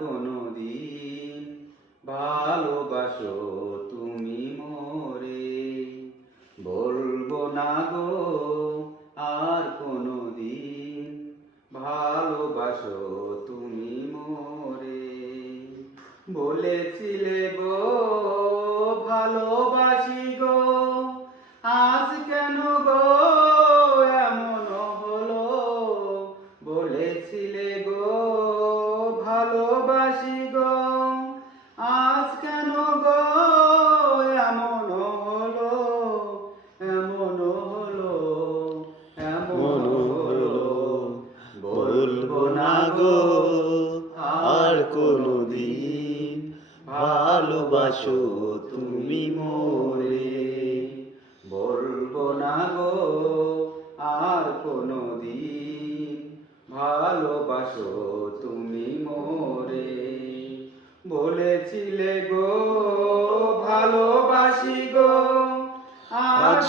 কোনোদিন ভালোবাসো তুমি মোরে। বলবো না গো আর কোনোদিন ভালোবাসো তুমি মোরে। বলেছিলে গো ভালোবাসি গো, আজ কেন গো এমন হলো। বলেছিলে গো ভালোবাসি গো, আজ কেন গো এমন হলো, এমন হলো, এমন হলো। বলবো না গো আর কোনোদিন ভালোবাসো তুমি মোরে। বলবো না গো আর কোনোদিন ভালোবাসো তুমি মোরে। বলেছিলে গো ভালোবাসি গো, আজ